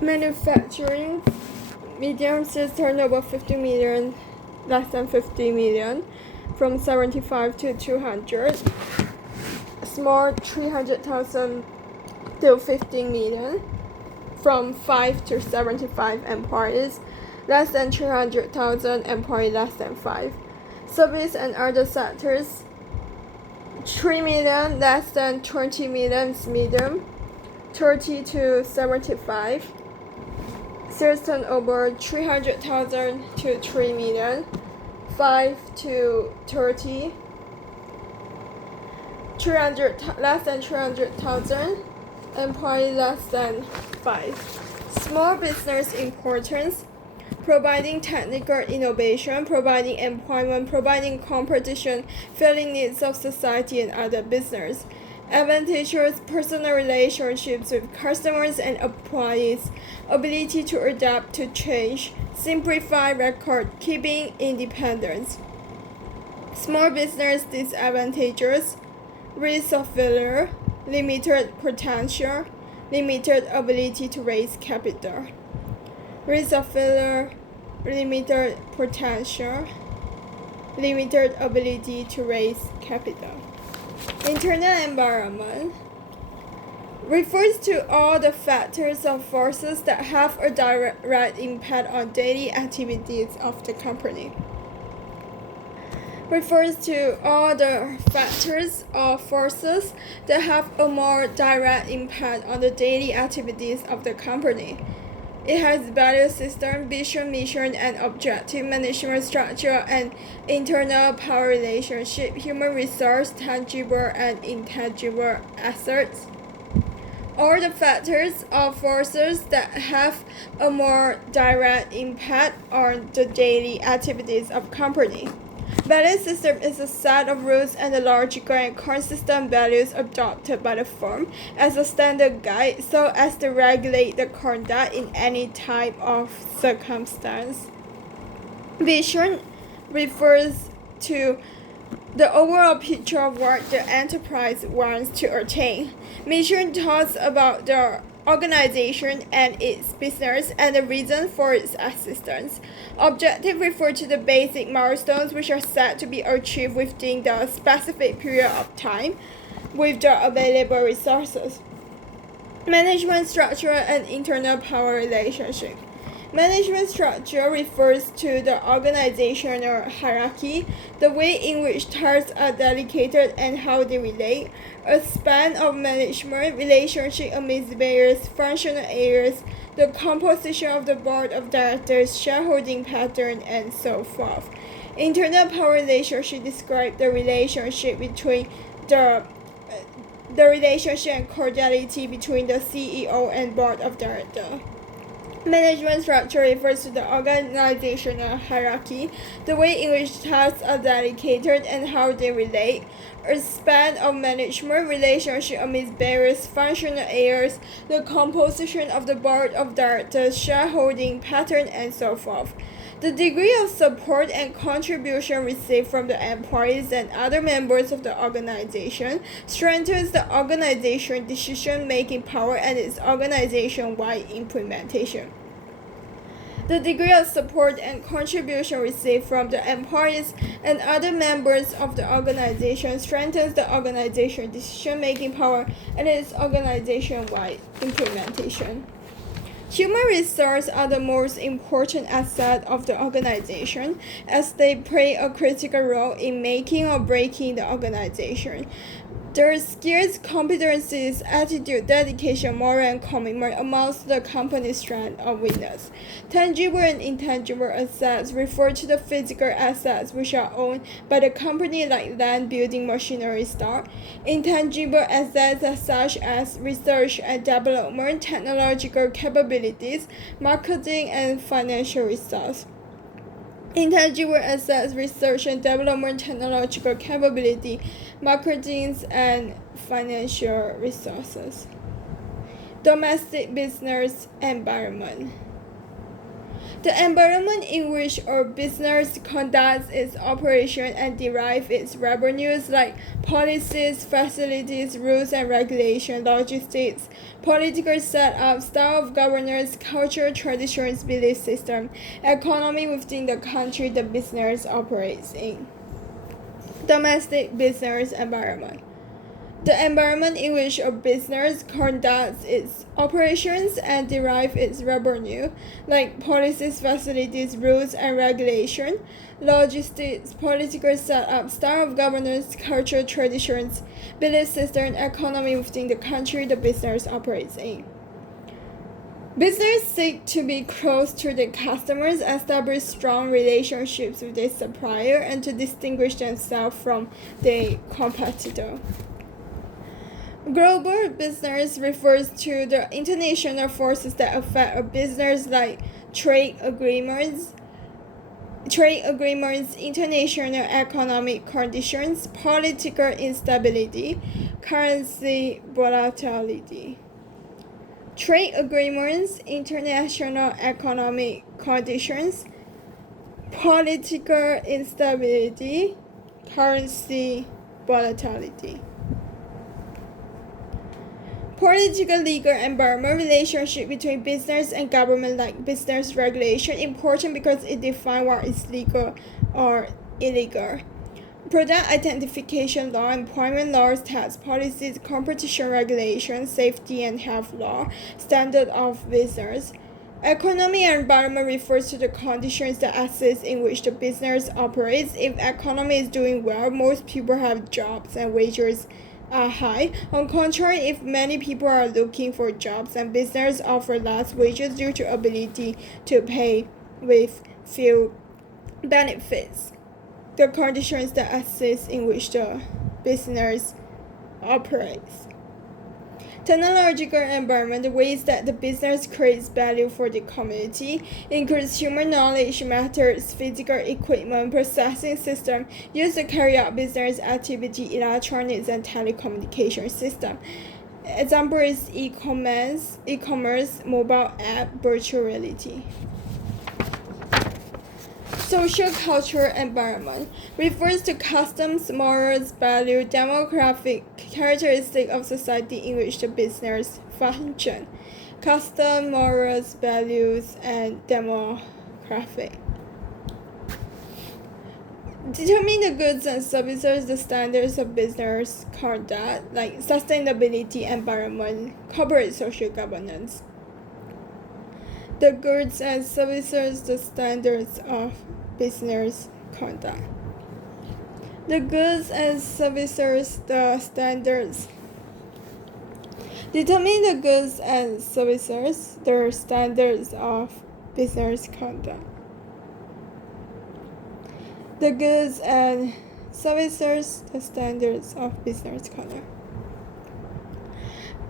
Manufacturing, medium sales turnover 50 million, less than 50 million, from 75 to 200. Small 300,000 to 15 million, from 5 to 75 employees, less than 300,000 employees, less than 5. Service and other sectors, 3 million, less than 20 million is medium, 30 to 75. Sales turnover 300,000 to 3 million, 5 to 30. 300, less than 300,000, employee less than 5. Small business importance, providing technical innovation, providing employment, providing competition, filling needs of society and other business. Advantages, personal relationships with customers and employees, ability to adapt to change, simplify record keeping, independence. Small business disadvantages, risk of failure, limited potential, limited ability to raise capital. Risk of failure, limited potential, limited ability to raise capital. Internal environment refers to all the factors or forces that have a direct impact on daily activities of the company. Refers to all the factors or forces that have a more direct impact on the daily activities of the company. It has value system, vision, mission, and objective, management structure, and internal power relationship, human resource, tangible and intangible assets. All the factors or forces that have a more direct impact on the daily activities of company. Value system is a set of rules and logical and consistent values adopted by the firm as a standard guide so as to regulate the conduct in any type of circumstance. Vision refers to the overall picture of what the enterprise wants to attain. Mission talks about the organization and its business and the reason for its existence. Objectives refer to the basic milestones which are set to be achieved within the specific period of time with the available resources. Management structure and internal power relationship. Management structure refers to the organizational hierarchy, the way in which tasks are delegated and how they relate, a span of management relationship amidst various functional areas, the composition of the board of directors, shareholding pattern, and so forth. Internal power relationship describe the relationship between the relationship and cordiality between the CEO and board of directors. Management structure refers to the organizational hierarchy, the way in which tasks are delegated and how they relate, a span of management relationship amidst various functional areas, the composition of the board of directors, shareholding pattern, and so forth. The degree of support and contribution received from the employees and other members of the organization strengthens the organization decision-making power and its organization-wide implementation. The degree of support and contribution received from the employees and other members of the organization strengthens the organization decision-making power and its organization-wide implementation. Human resources are the most important asset of the organization as they play a critical role in making or breaking the organization. Their skills, competencies, attitude, dedication, moral, and commitment amongst the company's strength or weakness. Tangible and intangible assets refer to the physical assets which are owned by the company like land, building, machinery, stock. Intangible assets are such as research and development, technological capabilities, marketing, and financial resources. Intangible assets, research and development, technological capability, marketing, and financial resources. Domestic business environment. The environment in which a business conducts its operation and derives its revenues, like policies, facilities, rules and regulations, logistics, political setup, style of governance, culture, traditions, belief system, economy within the country the business operates in. Domestic business environment. The environment in which a business conducts its operations and derives its revenue, like policies, facilities, rules and regulations, logistics, political setup, style of governance, cultural traditions, belief system, economy within the country the business operates in. Business seek to be close to their customers, establish strong relationships with their supplier, and to distinguish themselves from their competitor. Global business refers to the international forces that affect a business, like trade agreements, international economic conditions, political instability, currency volatility. Trade agreements, international economic conditions, political instability, currency volatility. Political legal environment relationship between business and government, like business regulation, important because it defines what is legal or illegal. Product identification law, employment laws, tax policies, competition regulations, safety and health law, standard of business. Economy and environment refers to the conditions, the assets in which the business operates. If economy is doing well, most people have jobs and wages are high. On contrary, if many people are looking for jobs and business offer less wages due to ability to pay with few benefits, the conditions, the assets in which the business operates. Technological environment, the ways that the business creates value for the community, includes human knowledge, methods, physical equipment, processing system used to carry out business activity, electronics and telecommunication system. Example is e-commerce, mobile app, virtual reality. Social cultural environment refers to customs, morals, value, demographic characteristics of society in which the business function. Custom, morals, values, and demographic. Determine the goods and services, the standards of business conduct, like sustainability, environment, corporate social governance. The goods and services, the standards of business conduct. The goods and services, the standards. Determine the goods and services, the standards of business conduct. The goods and services, the standards of business conduct.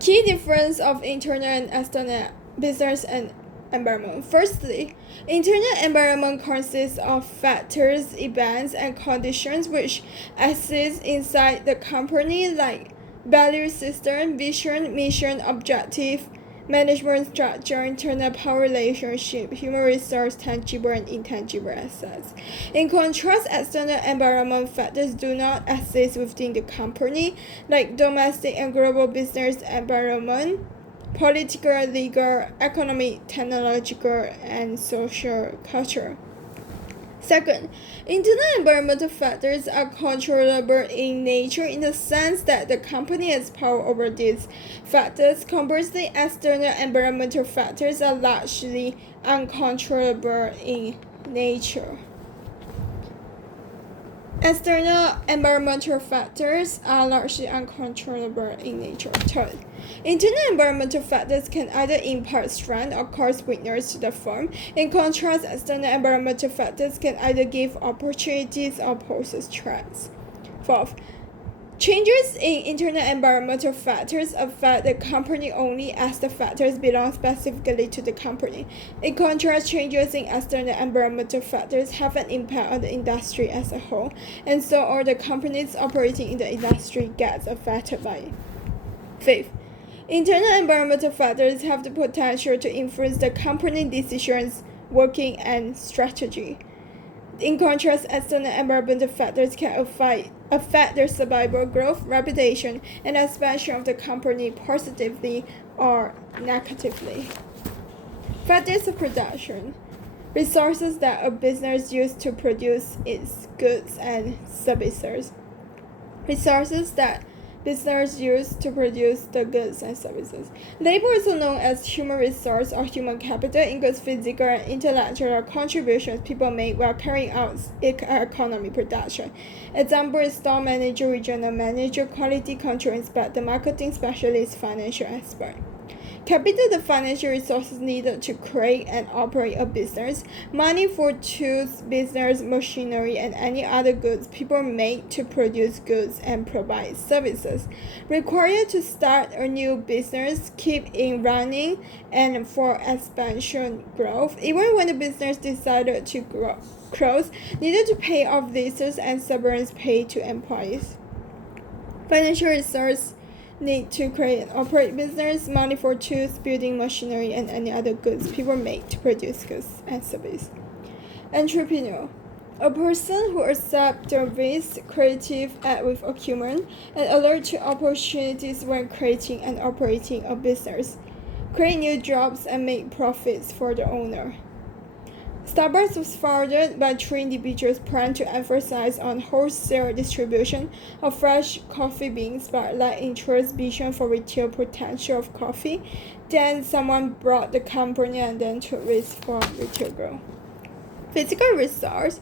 Key difference of internal and external business and environment. Firstly, internal environment consists of factors, events, and conditions which exist inside the company, like value system, vision, mission, objective, management structure, internal power relationship, human resource, tangible and intangible assets. In contrast, external environment factors do not exist within the company, like domestic and global business environment, political, legal, economic, technological, and social culture. Second, internal environmental factors are controllable in nature in the sense that the company has power over these factors. Conversely, external environmental factors are largely uncontrollable in nature. External environmental factors are largely uncontrollable in nature. Third, internal environmental factors can either impart strength or cause weakness to the firm. In contrast, external environmental factors can either give opportunities or pose threats. Fourth, changes in internal environmental factors affect the company only as the factors belong specifically to the company. In contrast, changes in external environmental factors have an impact on the industry as a whole, and so all the companies operating in the industry gets affected by it. Fifth, internal environmental factors have the potential to influence the company decisions working, and strategy. In contrast, external environmental factors can affect their survival, growth, reputation, and expansion of the company positively or negatively. Factors of production: resources that a business uses to produce its goods and services. Resources that business use to produce the goods and services. Labor, also known as human resource or human capital, includes physical and intellectual contributions people make while carrying out economy production. Example is store manager, regional manager, quality control inspector, marketing specialist, financial expert. Capital: the financial resources needed to create and operate a business. Money for tools, business machinery, and any other goods people make to produce goods and provide services. Required to start a new business, keep it running, and for expansion growth. Even when the business decided to close, needed to pay off leases and severance pay to employees. Financial resources need to create and operate business. Money for tools, building machinery, and any other goods people make to produce goods and services. Entrepreneur: a person who accepts the risk, creative, act with acumen, and alert to opportunities when creating and operating a business. Create new jobs and make profits for the owner. Starbucks was founded by three individuals planned to emphasize on wholesale distribution of fresh coffee beans but lacked interest vision for retail potential of coffee. Then someone bought the company and then took risk for retail growth. Physical resource: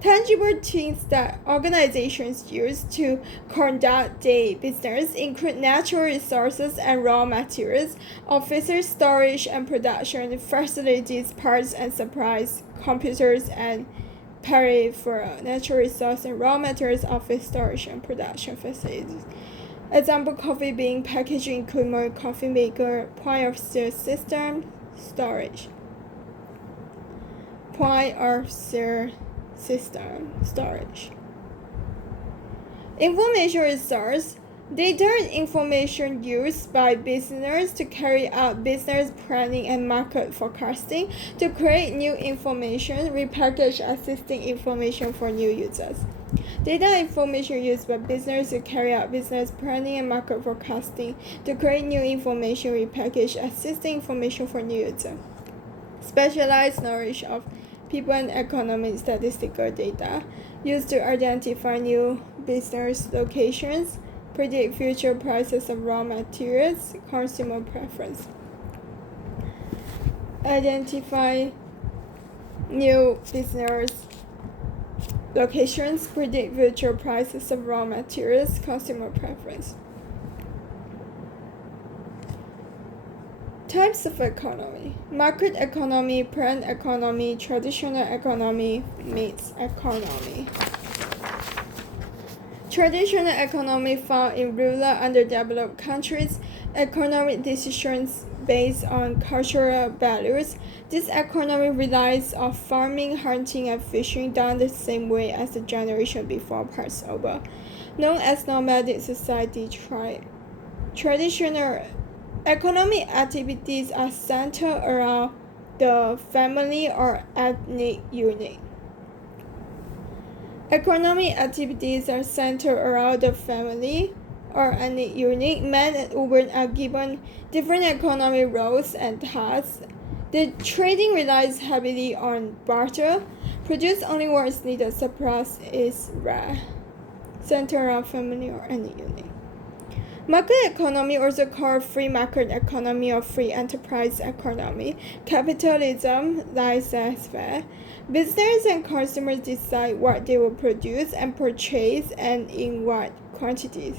tangible things that organizations use to conduct their business include natural resources and raw materials, offices, storage and production facilities, parts and supplies, computers and peripheral. Natural resources and raw materials, office, storage and production facilities. Example: coffee bean packaging equipment, coffee maker, point of sale system, storage. Point of sale system, storage. Information resource: data and information used by businesses to carry out business planning and market forecasting, to create new information, repackage existing information for new users. Data and information used by business to carry out business planning and market forecasting, to create new information, repackage existing information for new users. Specialized knowledge of people and economic statistical data used to identify new business locations, predict future prices of raw materials, consumer preference. Identify new business locations, predict future prices of raw materials, consumer preference. Types of economy: market economy, planned economy, traditional economy, mixed economy. Traditional economy found in rural, underdeveloped countries. Economic decisions based on cultural values. This economy relies on farming, hunting, and fishing done the same way as the generation before passed over. Known as nomadic society tribe. Traditional economic activities are centered around the family or ethnic unit. Economic activities are centered around the family or ethnic unit. Men and women are given different economic roles and tasks. The trading relies heavily on barter. Produce only what is needed. Surplus is rare. Centered around family or ethnic unit. Market economy, also called free market economy or free enterprise economy. Capitalism, laissez-faire. Business and consumers decide what they will produce and purchase and in what quantities.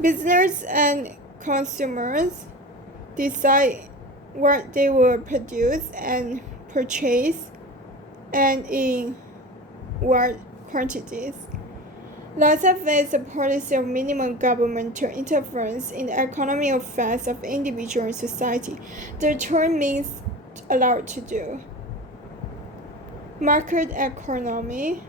Business and consumers decide what they will produce and purchase and in what quantities. Laissez-faire is a policy of minimum governmental interference in the economic affairs of individual and society. The term means allowed to do. Market economy,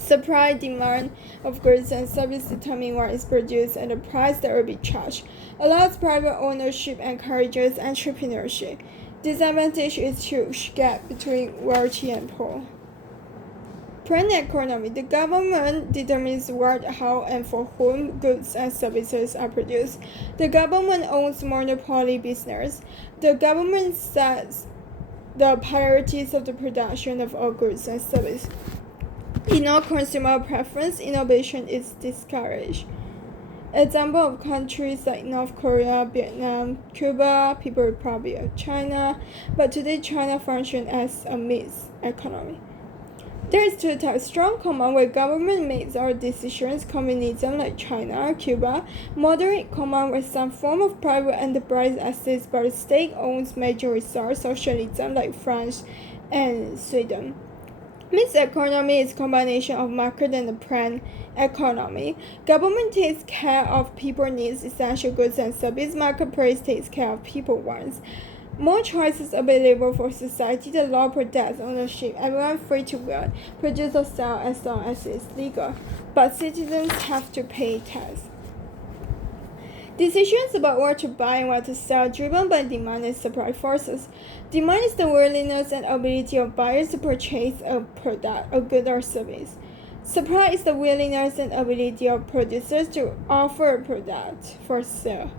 Supply demand of goods and services determine what is produced and the price that will be charged. Allows private ownership, encourages entrepreneurship. Disadvantage is huge gap between wealthy and poor. Planned economy. The government determines what, how, and for whom goods and services are produced. The government owns monopoly business. The government sets the priorities of the production of all goods and services. In all consumer preference, innovation is discouraged. Example of countries like North Korea, Vietnam, Cuba, People's Republic of China, but today China functions as a mixed economy. There is two types: strong command where government makes all decisions, communism like China, Cuba; moderate command where some form of private enterprise exists but the state owns major resources, socialism like France and Sweden. Mixed economy is a combination of market and planned economy. Government takes care of people's needs, essential goods and services. Marketplace takes care of people's wants. More choices available for society. The law protects ownership. Everyone free to build, produce or sell as long as it's legal. But citizens have to pay tax. Decisions about what to buy and what to sell driven by demand and supply forces. Demand is the willingness and ability of buyers to purchase a product, a good or service. Supply is the willingness and ability of producers to offer a product for sale.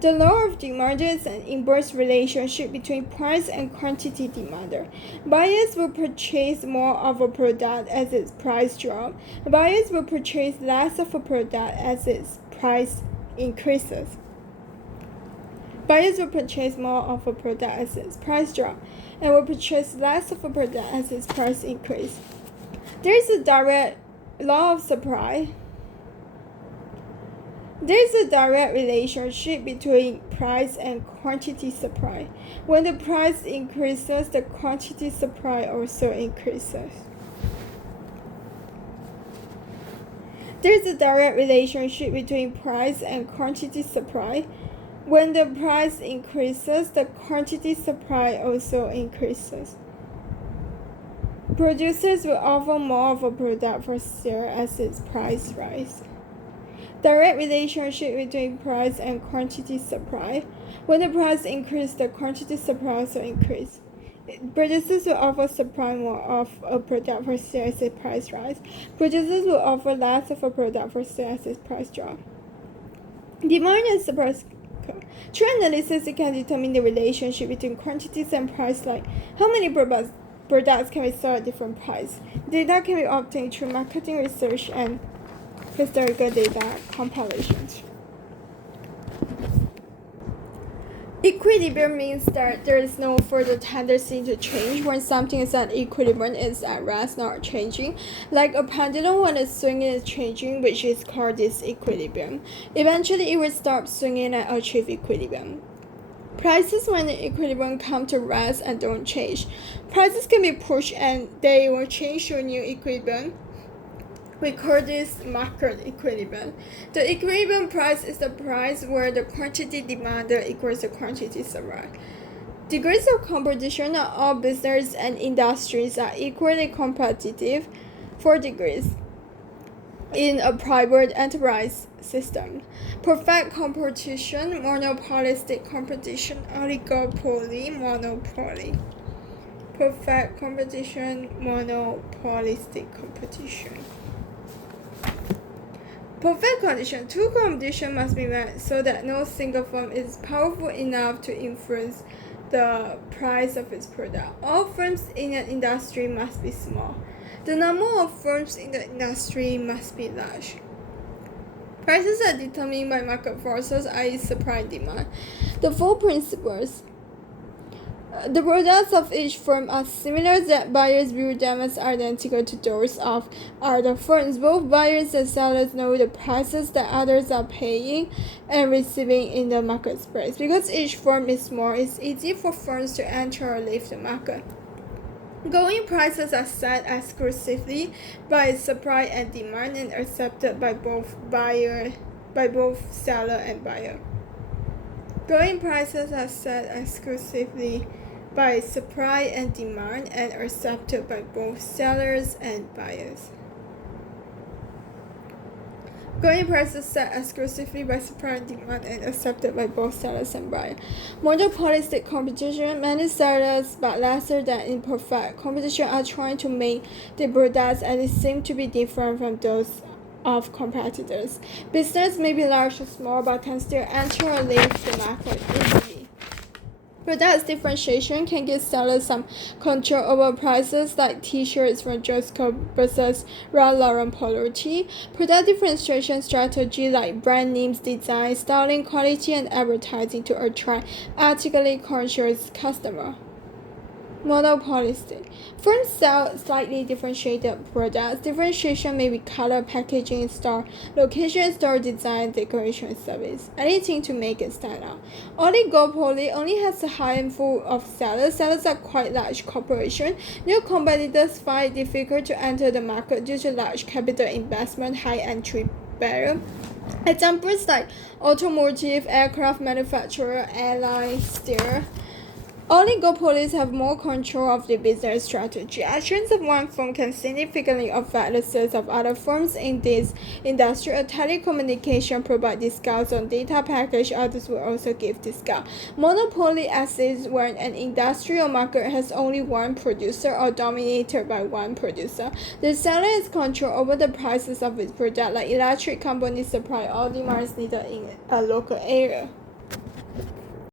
The law of demand is an inverse relationship between price and quantity demanded. Buyers will purchase more of a product as its price drops. Buyers will purchase less of a product as its price increases. Buyers will purchase more of a product as its price drops, and will purchase less of a product as its price increases. There is a direct law of supply. There is a direct relationship between price and quantity supply. When the price increases, the quantity supply also increases. There is a direct relationship between price and quantity supply. When the price increases, the quantity supply also increases. Producers will offer more of a product for sale as its price rises. Direct relationship between price and quantity supply. When the price increases, the quantity supply also increases. Producers will offer supply more of a product for sale as its price rises. Producers will offer less of a product for sale as its price drops. Demand and supply. Through analysis, you can determine the relationship between quantities and price, like how many products can be sold at different prices. Data can be obtained through marketing research and historical data compilations. Equilibrium means that there is no further tendency to change. When something is at equilibrium, it's at rest, not changing. Like a pendulum, when it's swinging, it's changing, which is called disequilibrium. Eventually, it will stop swinging and achieve equilibrium. Prices, when the equilibrium come to rest and don't change. Prices can be pushed and they will change to a new equilibrium. We call this market equilibrium. The equilibrium price is the price where the quantity demanded equals the quantity supply. Degrees of competition. Not all business and industries are equally competitive. 4 degrees in a private enterprise system: perfect competition, monopolistic competition, oligopoly, monopoly. Perfect competition, monopolistic competition. Perfect condition. 2 conditions must be met so that no single firm is powerful enough to influence the price of its product. All firms in an industry must be small. The number of firms in the industry must be large. Prices are determined by market forces, i.e. supply and demand. The 4 principles. The products of each firm are similar, that buyers view them as identical to those of other firms. Both buyers and sellers know the prices that others are paying and receiving in the marketplace. Because each firm is small, it's easy for firms to enter or leave the market. Going prices are set exclusively by supply and demand and accepted by both seller and buyer. Going prices are set exclusively by supply and demand and accepted by both sellers and buyers. Going prices set exclusively by supply and demand and accepted by both sellers and buyers. Monopolistic competition. Many sellers, but lesser than imperfect competition, are trying to make the products and they seem to be different from those of competitors. Business may be large or small, but can still enter or leave the market easily. Product differentiation can give sellers some control over prices, like T-shirts from Josco versus Ralph Lauren Polo Tee. Product differentiation strategy like brand names, design, styling, quality, and advertising to attract ethically conscious customers. Monopolistic. Firms sell slightly differentiated products. Differentiation may be color, packaging, store location, store design, decoration, service. Anything to make it stand out. Oligopoly only has a handful of sellers. Sellers are quite large corporations. New competitors find it difficult to enter the market due to large capital investment, high entry barrier. Examples like automotive, aircraft manufacturer, airline, steel. Oligopolies have more control of the business strategy. Actions of one firm can significantly affect the sales of other firms in this industry. A telecommunication provide discounts on data package, others will also give discount. Monopoly exists when an industrial market has only one producer or dominated by one producer. The seller has control over the prices of its product, like electric companies supply all demands needed in a local area.